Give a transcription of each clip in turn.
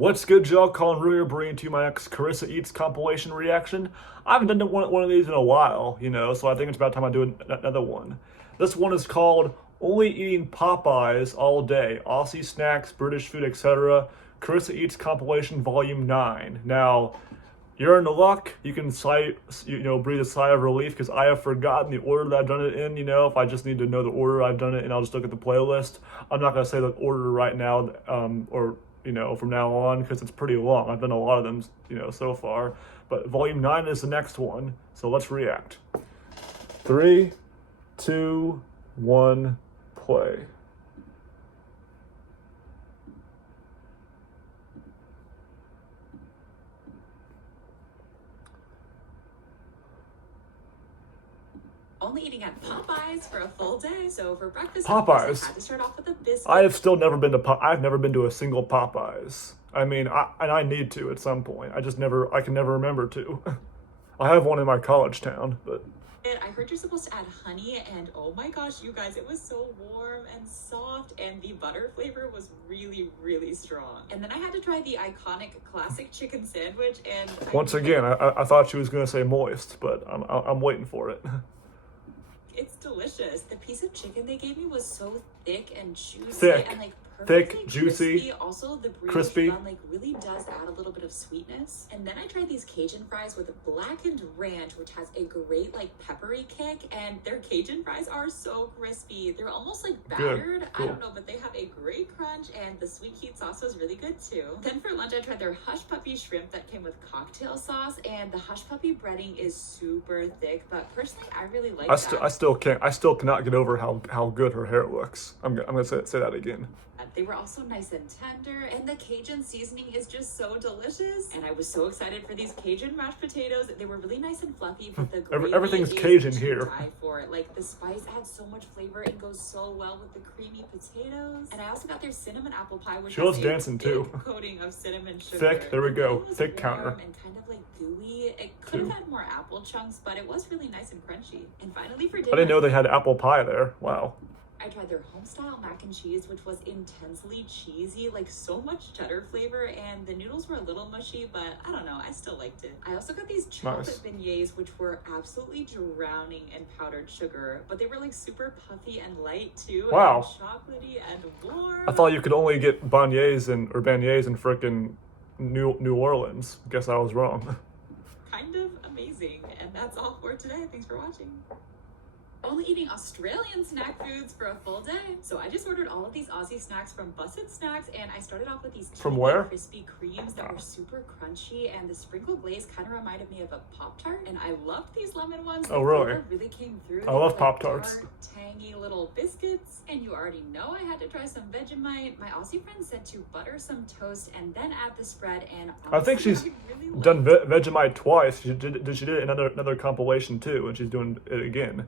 What's good, y'all? Colin Rue here, bringing to you my next Carissa Eats compilation reaction. I haven't done one of these in a while, so I think it's about time I do another one. This one is called Only Eating Popeyes All Day, Aussie Snacks, British Food, etc. Carissa Eats Compilation Volume 9. Now, you're in the luck. You can breathe a sigh of relief because I have forgotten the order that I've done it in. If I just need to know the order I've done it in, I'll just look at the playlist. I'm not going to say the order right now, from now on, because it's pretty long. I've done a lot of them, so far. But Volume 9 is the next one, so let's react. 3, 2, 1, play. Only eating at Popeyes for a full day, so for breakfast, Popeyes. I had to start off with a biscuit. I have still never been to I've never been to a single Popeyes. I mean, I need to at some point. I can never remember to. I have one in my college town, but. I heard you're supposed to add honey, and oh my gosh, you guys, it was so warm and soft, and the butter flavor was really, really strong. And then I had to try the iconic classic chicken sandwich, and Once again, I thought she was gonna say moist, but I'm waiting for it. It's delicious. The piece of chicken they gave me was so thick and juicy and thick, juicy, crispy. Also, the British bun really does add a little bit of sweetness. And then I tried these Cajun fries with blackened ranch, which has a great peppery kick. And their Cajun fries are so crispy. They're almost battered. Cool. I don't know, but they have a great crunch, and the sweet heat sauce was really good too. Then for lunch, I tried their hush puppy shrimp that came with cocktail sauce, and the hush puppy breading is super thick. But personally, I really like that. I still cannot get over how good her hair looks. I'm gonna say that again. They were also nice and tender, and the Cajun seasoning is just so delicious. And I was so excited for these Cajun mashed potatoes. They were really nice and fluffy, but the gravy everything's Cajun here. Die for it. The spice adds so much flavor and goes so well with the creamy potatoes. And I also got their cinnamon apple pie, which she loves dancing too. Coating of cinnamon sugar. Thick. There we go. Thick counter. And kind of gooey. It could have had more apple chunks, but it was really nice and crunchy. And finally for dinner, I didn't know they had apple pie there. Wow. I tried their home-style mac and cheese, which was intensely cheesy, so much cheddar flavor, and the noodles were a little mushy, but I don't know, I still liked it. I also got these chocolate beignets, which were absolutely drowning in powdered sugar, but they were super puffy and light too. Wow. And chocolatey and warm. I thought you could only get beignets in frickin' New Orleans. Guess I was wrong. Kind of amazing, and that's all for today. Thanks for watching. Only eating Australian snack foods for a full day. So I just ordered all of these Aussie snacks from Busted Snacks, and I started off with these crispy creams that were super crunchy, and the sprinkle glaze kind of reminded me of a Pop-Tart, and I loved these lemon ones. Oh, really? Really came through. I love Pop-Tarts. Tangy little biscuits, and you already know I had to try some Vegemite. My Aussie friend said to butter some toast and then add the spread, and honestly, I think she's done Vegemite twice. She did it in another compilation too, and she's doing it again.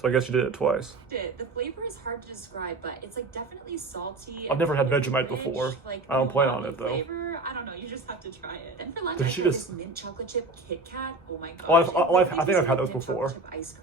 So I guess you did it twice. The flavor is hard to describe, but it's definitely salty. I've never had Vegemite before. I don't plan on it though. Flavor, I don't know. You just have to try it. Then for lunch, I tried this mint chocolate chip Kit Kat. Oh my gosh! I think I've had those before.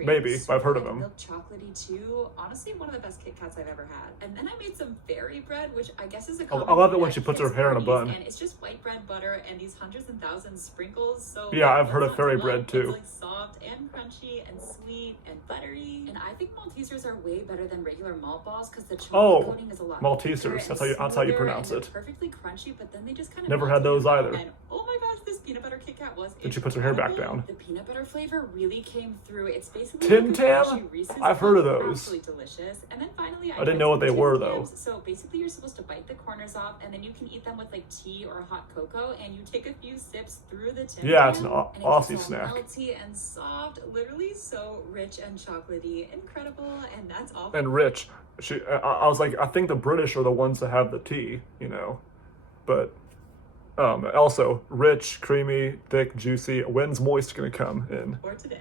Maybe, but I've heard of them. Milk chocolatey too. Honestly, one of the best Kit Kats I've ever had. And then I made some fairy bread, which I guess is a common. I love it when she puts her hair in a bun. And it's just white bread, butter, and these hundreds and thousands sprinkles. So yeah, I've heard of fairy bread too. It's soft and crunchy and sweet and buttery. And I think Maltesers are way better than regular malt balls because the chocolate coating is a lot. Maltesers, that's how you pronounce it. Perfectly crunchy, but then they just kind of never had those either. And oh my gosh, this peanut butter Kit Kat was. Did she put her hair back down? The peanut butter flavor really came through. It's basically Tim Tam. I've heard of those. Absolutely delicious. And then finally, I didn't know what they were though. So basically, you're supposed to bite the corners off, and then you can eat them with tea or hot cocoa, and you take a few sips through the Tim Tam. Yeah, it's an Aussie snack. Melty and soft, literally so rich and chocolatey, incredible, and that's all. And rich. I was like, I think the British are the ones that have the tea, but also rich, creamy, thick, juicy. When's moist gonna come in? For today.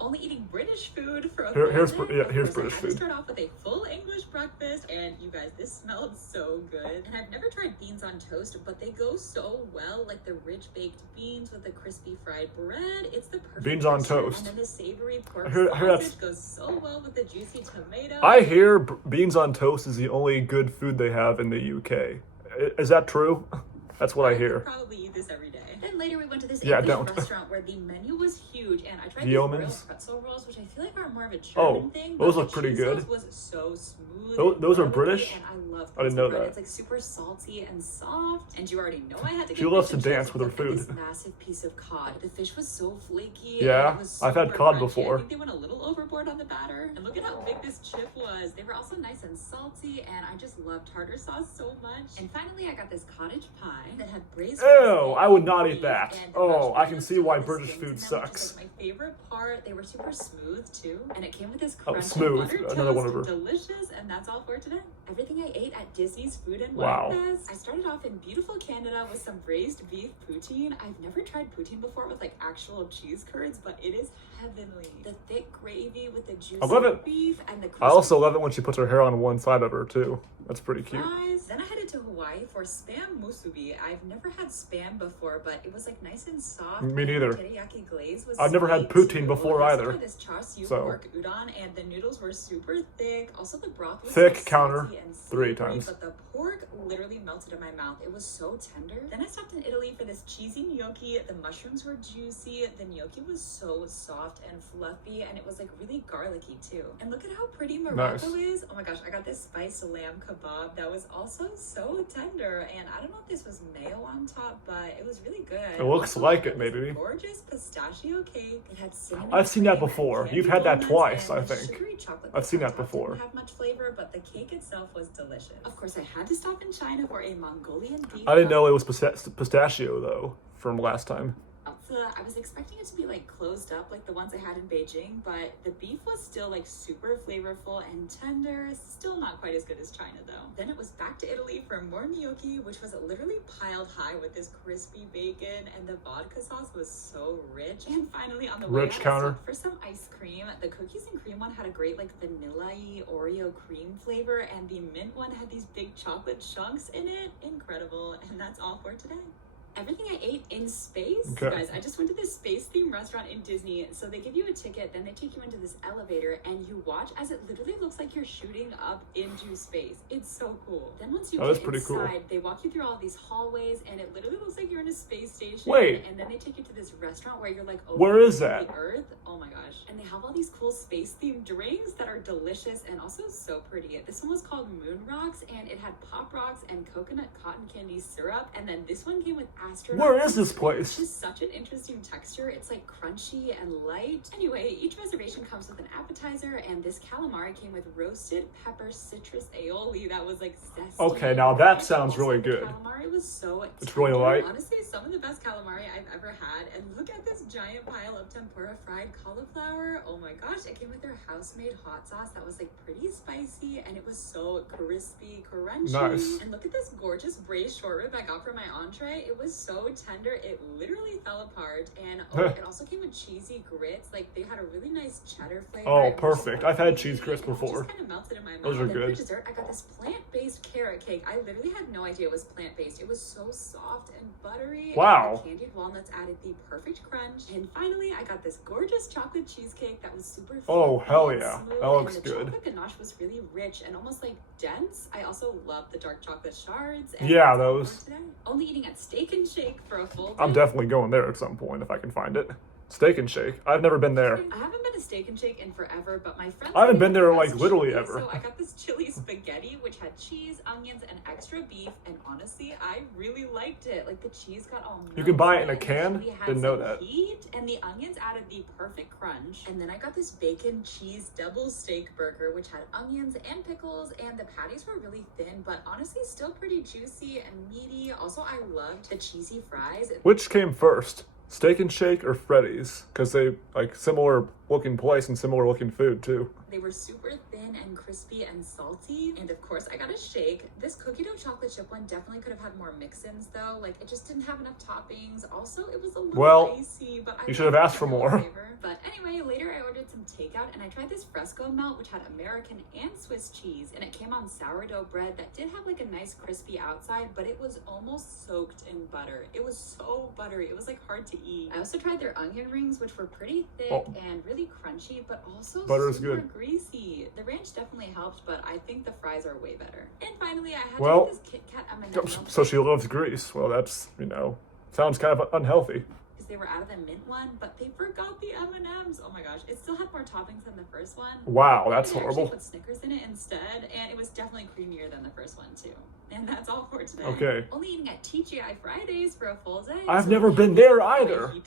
Only eating British food for a here's British food. I start off with a full English breakfast, and you guys, this smelled so good. And I've never tried beans on toast, but they go so well, the rich baked beans with the crispy fried bread. It's the perfect beans on texture. toast. And then the savory pork sausage goes so well with the juicy tomato. I hear beans on toast is the only good food they have in the UK. Is that true? That's what I I hear. could probably eat this every day. Then later we went to this Yeah, English don't. restaurant where the menu was huge, and I tried The these Yeomans? grilled pretzel rolls, which I feel like are more of a German Oh, thing. those but look the pretty cheese good. sauce was so smooth. Those are and British? garlicky, and I love I didn't know pretzel bread. that. It's like super salty and soft, and you already know I had to get She loves fish and to dance chips. with her Look at food. This massive piece of cod. The fish was so flaky. Yeah, and it was I've had super cod crunchy. before. I think they went a little overboard on the batter. And look at how big this chip was. They were also nice and salty, and I just love tartar sauce so much. And finally, I got this cottage pie that had braised. Ew, I would not eat beef that. and the Oh, I can mushrooms see and why the British skins food in them, which is, sucks. like, my favorite part. They were super smooth too, and it came with this Oh, crunchy smooth. buttered Another one toast. of her. Delicious, and that's all for today. Everything I ate at Disney's Food and Wow. Wine Fest. I started off in beautiful Canada with some braised beef poutine. I've never tried poutine before with like actual cheese curds, but it is heavenly. The thick gravy with the juicy I love it. beef and the I also love it when she puts her hair on one side of her too. That's pretty cute. fries. Then I headed to Hawaii for spam musubi. I've never had spam before, but it was like nice and soft. Me neither. The teriyaki glaze was I've never had sweet, poutine too. before I also either. tried this char siu So. pork udon, and the noodles were super thick. Also, the broth was Thick, so counter, salty and 3 savory, times. But the pork literally melted in my mouth. It was so tender. Then I stopped in Italy for this cheesy gnocchi. The mushrooms were juicy. The gnocchi was so soft and fluffy, and it was like really garlicky too. And look at how pretty Morocco Nice. is. Oh my gosh, I got this spiced lamb kebab that was also so tender. And I don't know if this was mayo on top, but it was really good. It looks Also, like I it, got this maybe. Gorgeous pistachio cake. It had cinnamon I've seen that cream and before. candy You've had that donuts, twice, and I the think. sugary chocolate I've seen on that top before. Didn't have much flavor, but the cake itself was delicious. Of course, I had to stop in China for a Mongolian beef. I didn't know it was pistachio though from last time. I was expecting it to be like closed up like the ones I had in Beijing, but the beef was still like super flavorful and tender. Still not quite as good as China though. Then it was back to Italy for more gnocchi, which was literally piled high with this crispy bacon, and the vodka sauce was so rich. And finally on the way Rich out, I counter. stopped for some ice cream. The cookies and cream one had a great like vanilla-y Oreo cream flavor, and the mint one had these big chocolate chunks in it. Incredible. And that's all for today. Everything I ate in space. Okay. Guys, I just went to this space themed restaurant in Disney. So they give you a ticket, then they take you into this elevator, and you watch as it literally looks like you're shooting up into space. It's so cool. Then once you that's get pretty inside, cool. they walk you through all these hallways, and it literally looks like you're in a space station. Wait. And then they take you to this restaurant where you're like, over Where is the that? Earth. Oh my gosh. And they have all these cool space themed drinks that are delicious and also so pretty. This one was called Moon Rocks, and it had pop rocks and coconut cotton candy syrup. And then this one came with astronaut. Where is this place? It's just such an interesting texture. It's like crunchy and light. Anyway, each reservation comes with an appetizer, and this calamari came with roasted pepper citrus aioli that was like zesty. Okay, now that and sounds also really the good. Calamari was so It's really tender. light. Honestly, some of the best calamari I've ever had. And look at this giant pile of tempura fried cauliflower. Oh my gosh, it came with their house-made hot sauce that was like pretty spicy, and it was so crispy, crunchy. Nice. And look at this gorgeous braised short rib I got for my entree. It was so tender, it literally fell apart. And it also came with cheesy grits. Like they had a really nice cheddar flavor. Oh, It was perfect. so I've had creamy, cheese grits and it before. just kind of melted in my mouth. Those are Then good. for dessert, I got this plant-based carrot cake. I literally had no idea it was plant-based. It was so soft and buttery. Wow. And the candied walnuts added the perfect crunch. And finally, I got this gorgeous chocolate cheesecake that was super Oh, fluffy hell and yeah. smooth, That looks and the good. chocolate ganache was really rich and almost like dense. I also love the dark chocolate shards. And Yeah, that's all those. for today. Only eating at Steak and Shake for a full I'm day. definitely going there at some point if I can find it. Steak and Shake. I've never been there. I haven't been to Steak and Shake in forever, but my friends I haven't said been it there, has like, literally chili, ever. So I got this chili spaghetti, which had cheese, onions, and extra beef. And honestly, I really liked it. Like the cheese got all You can buy it in a melty, can? and the chili had Didn't know some that. heat, and the onions added the perfect crunch. And then I got this bacon cheese double steak burger, which had onions and pickles, and the patties were really thin, but honestly still pretty juicy and meaty. Also, I loved the cheesy fries. Which came first? Steak and Shake or Freddy's? Because they like similar looking place and similar looking food too. They were super thin and crispy and salty. And of course, I got a shake. This cookie dough chocolate chip one definitely could have had more mix-ins though. Like it just didn't have enough toppings. Also, it was a little Well, icy, but I you should have loved asked for the vanilla more. flavor. But anyway, later I ordered some takeout, and I tried this fresco melt, which had American and Swiss cheese, and it came on sourdough bread that did have like a nice crispy outside, but it was almost soaked in butter. It was so buttery. It was like hard to eat. I also tried their onion rings, which were pretty thick Oh. and really crunchy, but also Butter is super good. greasy. greasy. The ranch definitely helped, but I think the fries are way better. And finally, I had Well, to get this Kit Kat M&M. So she loves grease. Well, that's, sounds kind of unhealthy. Because they were out of the mint one, but they forgot the M&Ms. Oh my gosh, it still had more toppings than the first one. Wow, that's They horrible. actually put Snickers in it instead, and it was definitely creamier than the first one too. And that's all for today. Okay. Only eating at TGI Fridays for a full day. I've never been there I either. really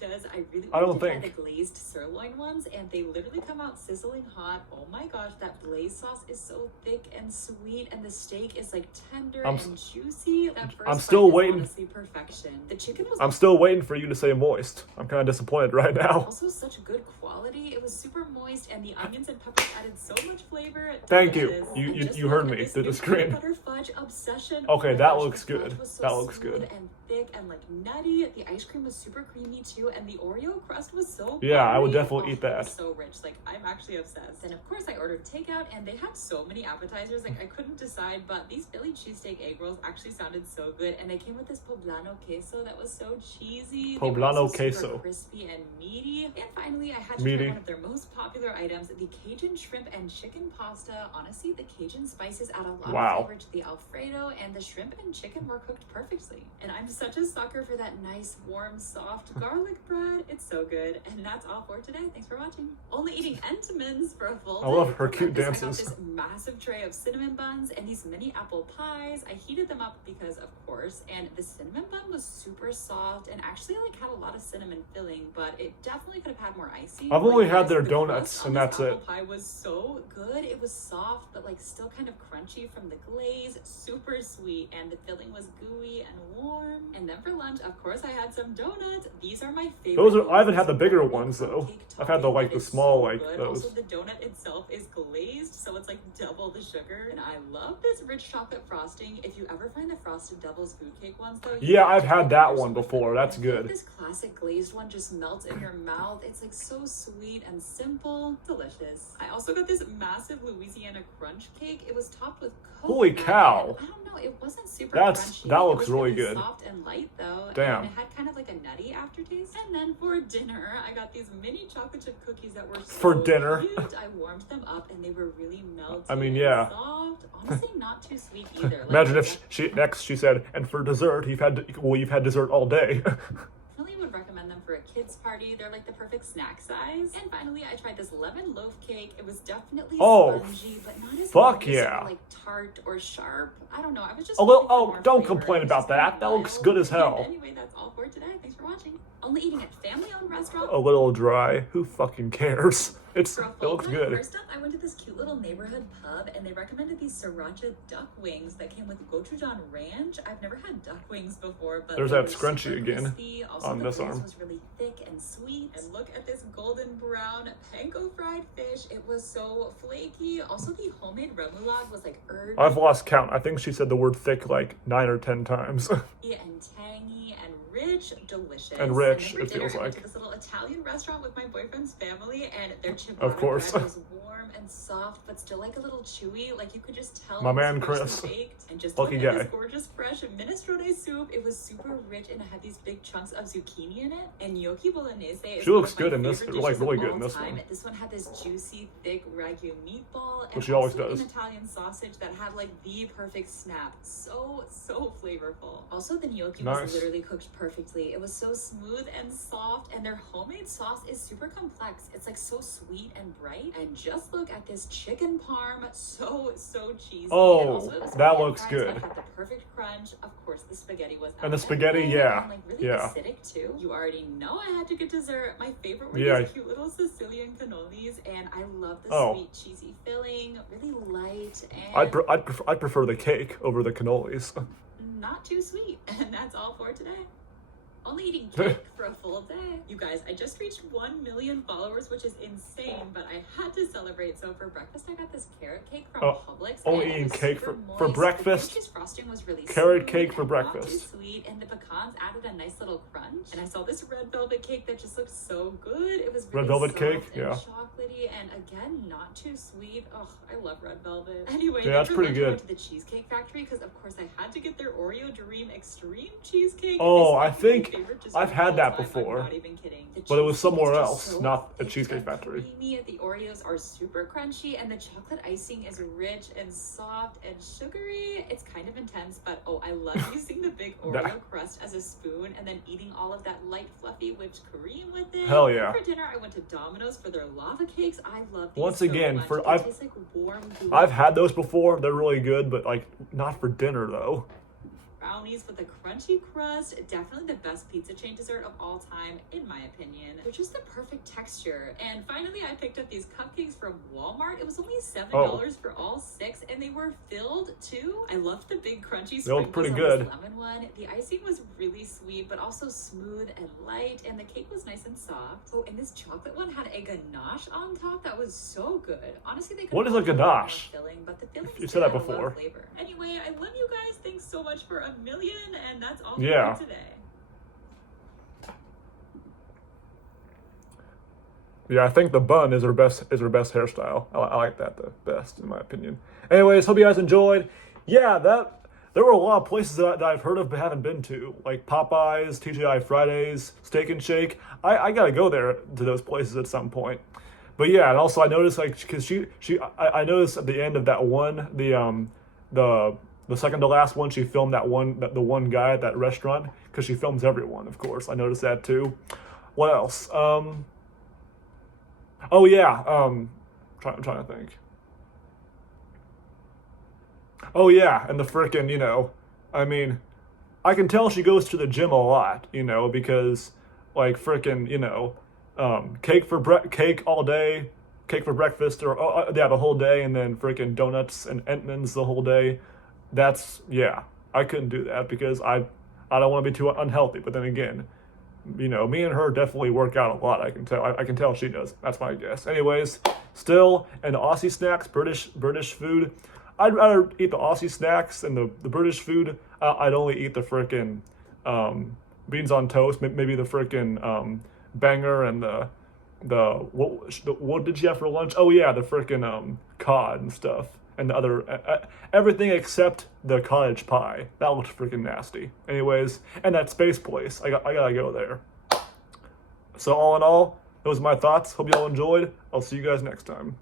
I don't wanted to think. try the glazed sirloin ones, and they literally come out sizzling hot. Oh my gosh, that glaze sauce is so thick and sweet, and the steak is like tender and juicy. That first I'm still bite is waiting. honestly perfection. The chicken was I'm still waiting for you to say moist. I'm kind of disappointed right now. also such good quality. It was super moist, and the onions and peppers added so much flavor. Thank you. Delicious. You- And you- just you look heard at me this through the new screen. peanut butter fudge obsession. Okay, Oh my that gosh, looks the fudge good. was so That looks smooth good. and thick and like nutty. The ice cream was super creamy too, and the Oreo crust was so Yeah, I would buttery. definitely eat that. It was so rich. Like, I'm actually obsessed. And of course, I ordered takeout, and they had so many appetizers. Like, I couldn't decide, but these Philly cheesesteak egg rolls actually sounded so good, and they came with this poblano queso that was so cheesy. They were Poblano also super queso. crispy and meaty. And finally, I had to Meaty. try one of their most popular items, the Cajun shrimp and chicken pasta. Honestly, the Cajun spices add a lot Wow. of flavor to the Alfredo, and the shrimp and chicken were cooked perfectly. And I'm such a sucker for that nice, warm, soft garlic bread. It's so good. And that's all for today. Thanks for watching. Only eating Entenmann's for a full day. I love her For cute breakfast, dances. I got this massive tray of cinnamon buns and these mini apple pies. I heated them up because, of course, and the cinnamon bun was super soft and actually like had a lot of cinnamon filling, but it definitely could have had more icing. I've only Like, had guys, their the donuts, crust on and this that's it. apple pie was so good. It was soft, but like still kind of crunchy from the glaze, super sweet, and the filling was gooey and warm. And then for lunch, of course, I had some donuts. These are my favorite. Those are. I haven't had the donuts. bigger Oatmeal ones though. cupcake I've had the topping that the is small so like good. those. Also, the donut itself is glazed, so it's like double the sugar. And I love this rich chocolate frosting. If you ever find the frosted devil's food cake ones though, Yeah, I've had have that one before. That's good. This classic glazed one just melts in your mouth. It's like so sweet and simple, delicious. I also got this massive Louisiana crunch cake. It was topped with coconut. Holy cow. And I don't know, it wasn't super That's- crunchy. that It looks was really good. Soft and light though. Damn. And it had kind of like a nutty aftertaste. And then for dinner, I got these mini chocolate chip cookies that were so For dinner? cute. I warmed them up and they were really melty. I mean, and yeah. soft. Honestly, not too sweet either. Like, Imagine I if she said, and for dessert, you've had dessert all day. definitely would recommend them for a kid's party. They're like the perfect snack size. And finally, I tried this lemon loaf cake. It was definitely Oh, spongy, but not as fuck nice yeah. or like tart or sharp. I don't know. I was just A little- looking for oh, more don't flavor. complain It was about just that. kinda That looks mild. good as hell. Anyway, that's all for today. Thanks for watching. Only eating at family-owned restaurant. A little dry. Who fucking cares? It For a looks full time, good. First up, I went to this cute little neighborhood pub, and they recommended these sriracha duck wings that came with gochujang ranch. I've never had duck wings before, but There's they that were scrunchie super again crispy. Also, on the this glaze arm. was really thick and sweet. And look at this golden brown panko fried fish. It was so flaky. Also, the homemade remoulade was like herb I've lost count. I think she said the word thick like 9 or 10 times. and tangy and rich, delicious. And rich, then for it dinner, feels I went like. to this little Italian restaurant with my boyfriend's family, and their ciabatta Of course. bread was warm and soft, but still like a little chewy. Like you could just tell. My it was man freshly Chris. baked. And just Lucky look at guy. this gorgeous fresh minestrone soup. It was super rich and it had these big chunks of zucchini in it. And gnocchi bolognese. Is She looks one of good my in this- favorite like, dishes really of good in all this time. one. This one had this juicy, thick ragu meatball, and Which she always also does. an Italian sausage that had like the perfect snap. So flavorful. Also, the gnocchi Nice. was literally cooked perfectly. It was so smooth and soft, and their homemade sauce is super complex. It's like so sweet and bright. And just look at this chicken parm, so cheesy. Oh, And also, it was that really looks fried, good. So it had the perfect crunch. Of course, the spaghetti was And the al spaghetti, dente yeah, and, like really yeah. acidic too. You already know I had to get dessert. My favorite were Yeah. these cute little Sicilian cannolis, and I love the Oh. sweet cheesy filling, really light and I'd prefer the cake over the cannolis. not too sweet. And that's all for today. Only eating cake for a full day. You guys, I just reached 1 million followers, which is insane, but I had to celebrate. So for breakfast, I got this carrot cake from Oh, Publix. only and it eating was cake super for moist. breakfast? The cream cheese frosting was really Carrot smooth cake for and not breakfast. too sweet, and the pecans added a nice little crunch. And I saw this red velvet cake that just looked so good. It was really Red velvet soft cake? and Yeah. chocolatey, and again, not too sweet. Oh, I love red velvet. Anyway, Yeah, then that's for pretty lunch, I good. went to the Cheesecake Factory because, of course, I had to get their Oreo Dream Extreme Cheesecake. Oh, It's I my think favorite dessert I've of had all that time. before. I'm not even kidding. The But it was cheesecake somewhere is just else, so not a thick Cheesecake and Factory. creamy. The Oreos are super crunchy, and the chocolate icing is rich and soft and sugary. It's kind of intense, but oh, I love using the big Oreo crust as a spoon and then eating all of that light, fluffy whipped cream with it. Hell yeah. For dinner, I went to Domino's for their lava cakes. I love these Once so again, much. for They taste like warm gooey I've had those before. They're really good, but like not for dinner though. brownies with a crunchy crust. Definitely the best pizza chain dessert of all time, in my opinion. They're just the perfect texture. And finally, I picked up these cupcakes from Walmart. It was only $7 for all 6, and they were filled too. I loved the big crunchy They look sprinkles pretty on good. this lemon one. The icing was really sweet, but also smooth and light, and the cake was nice and soft. Oh, and this chocolate one had a ganache on top that was so good. Honestly, they could What is a offer more ganache? filling, but the filling You said still that had a lot before. of flavor. Anyway, I love you guys. Thanks so much for a million, and that's all Yeah. for today. Yeah, I think the bun is her best hairstyle. I like that the best in my opinion. Anyways, hope you guys enjoyed. Yeah, there were a lot of places that I've heard of but haven't been to, like Popeyes, TGI Fridays, Steak and Shake. I gotta go there to those places at some point. But yeah, and also I noticed like because I noticed at the end of that one the second to last one she filmed the one guy at that restaurant because she films everyone, of course. I noticed that too. What else? Oh yeah, I'm trying to think. Oh yeah, and the frickin', I mean, I can tell she goes to the gym a lot, because like frickin', cake all day, cake for breakfast, or yeah, the whole day, and then frickin' donuts and Entmans the whole day. Yeah, I couldn't do that because I don't want to be too unhealthy. But then again, me and her definitely work out a lot. I can tell. I can tell she does. That's my guess. Anyways, still, and Aussie snacks, British food. I'd rather eat the Aussie snacks and the British food. I'd only eat the frickin' beans on toast, maybe the frickin' banger and what did you have for lunch? Oh yeah, the frickin' cod and stuff. And the other, everything except the cottage pie. That looked freaking nasty. Anyways, and that space place. I gotta go there. So all in all, those are my thoughts. Hope y'all enjoyed. I'll see you guys next time.